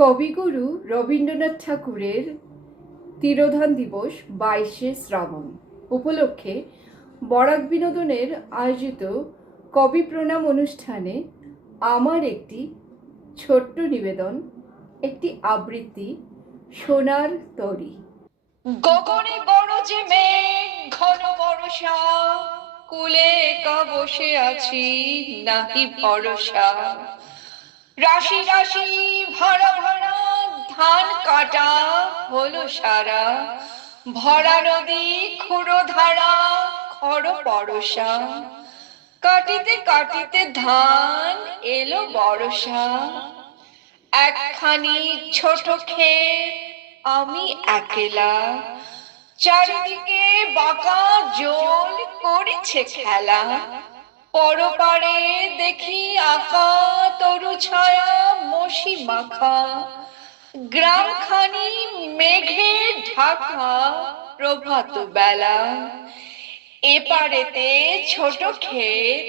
কবিগুরু রবীন্দ্রনাথ ঠাকুরের তিরোধান দিবস 22শে শ্রাবণ উপলক্ষে বরাক বিনোদনের আয়োজিত কবি প্রণাম অনুষ্ঠানে আমার একটি ছোট্ট নিবেদন, একটি আবৃত্তি, সোনার তরী। গগনে বড় যে মেঘ ঘন বর্ষা, কুলে একা বসে আছি নাহি ভরসা। রাশি রাশি ভরা ভরা ধান কাটা হলো সারা, ভরা নদী খুঁড়ো ধারা খর পরশা। কাটিতে কাটিতে ধান এলো বর্ষা, একখানি ছোট ক্ষেত আমি একলা, চারিদিকে বাঁকা জল করেছে খেলা। পরপারে দেখি আঁকা তরু ছায়া মসি মাখা, গ্রামখানি মেঘে ঢাকা প্রভাত বেলা। এপারেতে ছোট ক্ষেত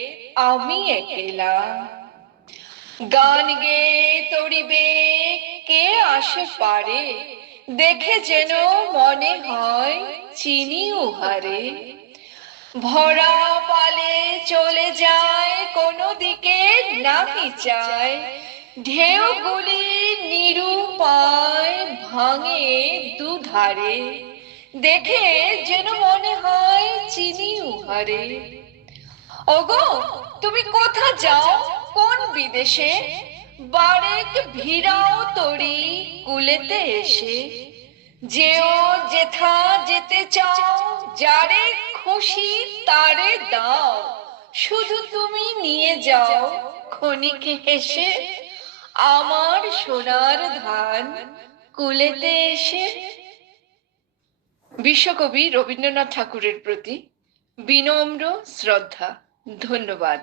আমি একলা, গান গেয়ে তরিবে কে আসে পারে, দেখে যেন মনে হয় চিনি উহারে। ভরা পালে চলে যায় কোনো দিকে নাহি চায়, ঢেউগুলি নিরুপায় ভাঙে দুধারে, দেখে যেন মনে হয় চিনি উহারে। ওগো, তুমি কোথা যাও কোন বিদেশে, বারেক ভিড়াও তরি কুলেতে এসে। যেও যেথা যেতে চাও, যারে খুশি তারে দাও, শুধু তুমি নিয়ে যাও ক্ষণিক হেসে আমার সোনার ধান কুলেতে এসে। বিশ্বকবি রবীন্দ্রনাথ ঠাকুরের প্রতি বিনম্র শ্রদ্ধা। ধন্যবাদ।